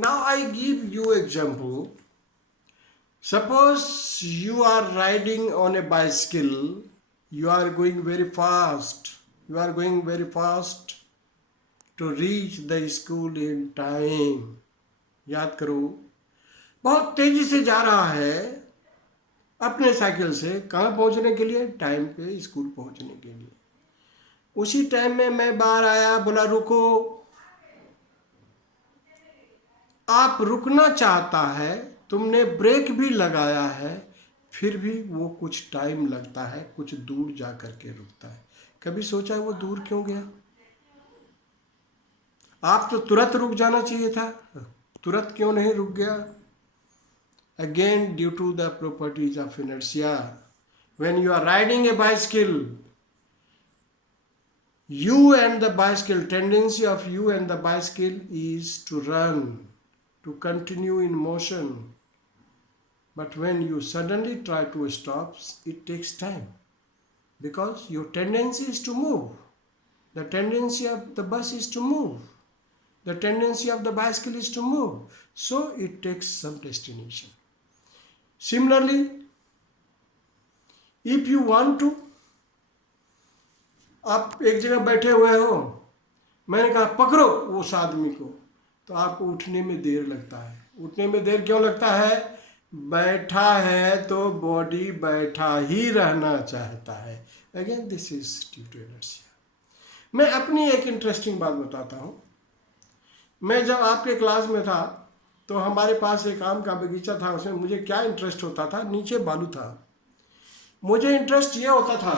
Now I give you example. Suppose you are riding on a bicycle, you are going very fast. You are going very fast to reach the school in time. याद करो, बहुत तेजी से जा रहा है अपने cycle से, कहाँ पहुंचने के लिए? टाइम पे स्कूल पहुंचने के लिए। उसी टाइम में मैं बाहर आया, बोला रुको। आप रुकना चाहता है, तुमने ब्रेक भी लगाया है, फिर भी वो कुछ टाइम लगता है, कुछ दूर जा कर के रुकता है। कभी सोचा है वो दूर क्यों गया? आप तो तुरंत रुक जाना चाहिए था, तुरंत क्यों नहीं रुक गया? Again, due to the properties of inertia. When you are riding a bicycle, tendency of you and the bicycle is to run, to continue in motion. But when you suddenly try to stop, it takes time. Because your tendency is to move. The tendency of the bus is to move. The tendency of the bicycle is to move. So it takes some destination. Similarly, if you want to, आप एक जगह बैठे हुए हो, मैंने कहा पकड़ो उस आदमी को, तो आपको उठने में देर लगता है। उठने में देर क्यों लगता है? बैठा है तो बॉडी बैठा ही रहना चाहता है। Again this is due to inertia. मैं अपनी एक इंटरेस्टिंग बात बताता हूँ। मैं जब आपके क्लास में था तो हमारे पास एक आम का बगीचा था। उसमें मुझे क्या इंटरेस्ट होता था? नीचे बालू था। मुझे इंटरेस्ट ये होता था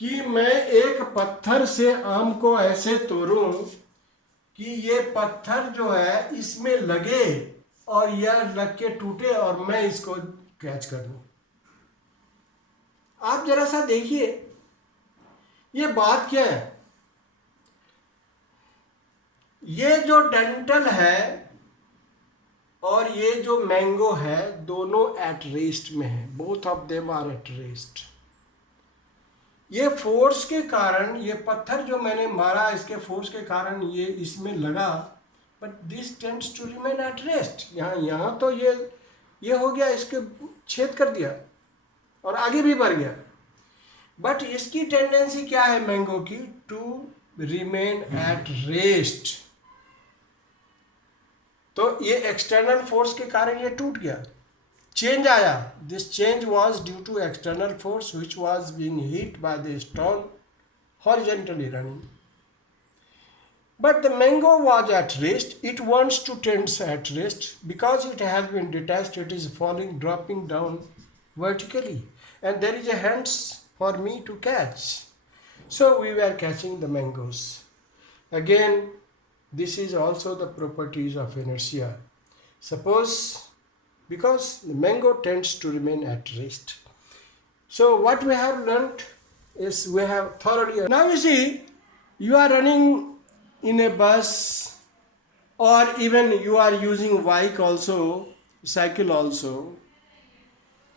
कि मैं एक पत्थर से आम को ऐसे तोड़ूं कि ये पत्थर जो है इसमें लगे और यह लग के टूटे और मैं इसको कैच कर लूं। आप जरा सा देखिए, ये बात क्या है? ये जो डेंटल है और ये जो मैंगो है, दोनों एट रेस्ट में है। Both of them are at rest. ये फोर्स के कारण, ये पत्थर जो मैंने मारा, इसके फोर्स के कारण ये इसमें लगा, but this tends to remain at rest. यहाँ तो ये हो गया, इसके छेद कर दिया और आगे भी बढ़ गया। बट इसकी टेंडेंसी क्या है मैंगो की? To remain at rest. तो ये एक्सटर्नल फोर्स के कारण ये टूट गया, चेंज आया। This change was due to external force which was being hit by the stone horizontally running. But the mango was at rest. It wants to tend at rest because it has been detached. It is falling, dropping down vertically, and there is a hands for me to catch. So we were catching the mangoes. Again, this is also the properties of inertia. Suppose, because the mango tends to remain at rest. So what we have learnt is we have thoroughly. Now you see, you are running in a bus, or even you are using bike also, cycle also.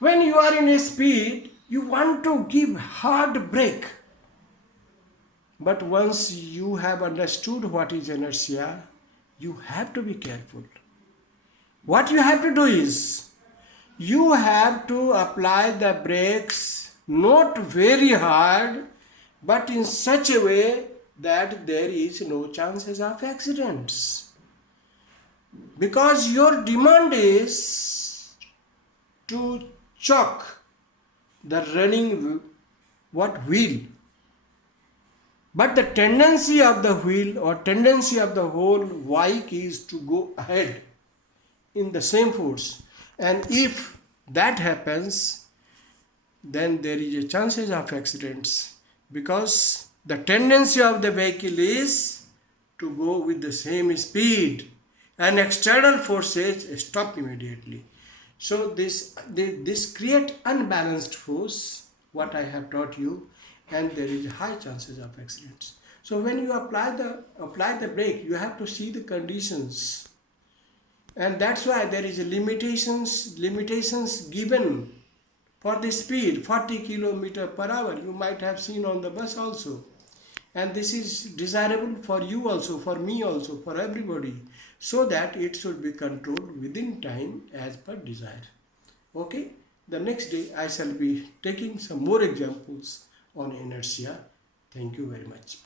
When you are in a speed, you want to give hard brake. But once you have understood what is inertia, you have to be careful. What you have to do is, you have to apply the brakes not very hard, but in such a way that there is no chances of accidents. Because your demand is to choke the running wheel. But the tendency of the wheel or tendency of the whole bike is to go ahead in the same force. And if that happens, then there is a chances of accidents, because the tendency of the vehicle is to go with the same speed, and external forces stop immediately. So this create unbalanced force, what I have taught you, and there is high chances of accidents. So when you apply the brake, you have to see the conditions, and that's why there is a limitations given for the speed. 40 km/h, you might have seen on the bus also. and this is desirable for you also, for me also, for everybody, so that it should be controlled within time as per desire. Okay, the next day I shall be taking some more examples on inertia. Thank you very much.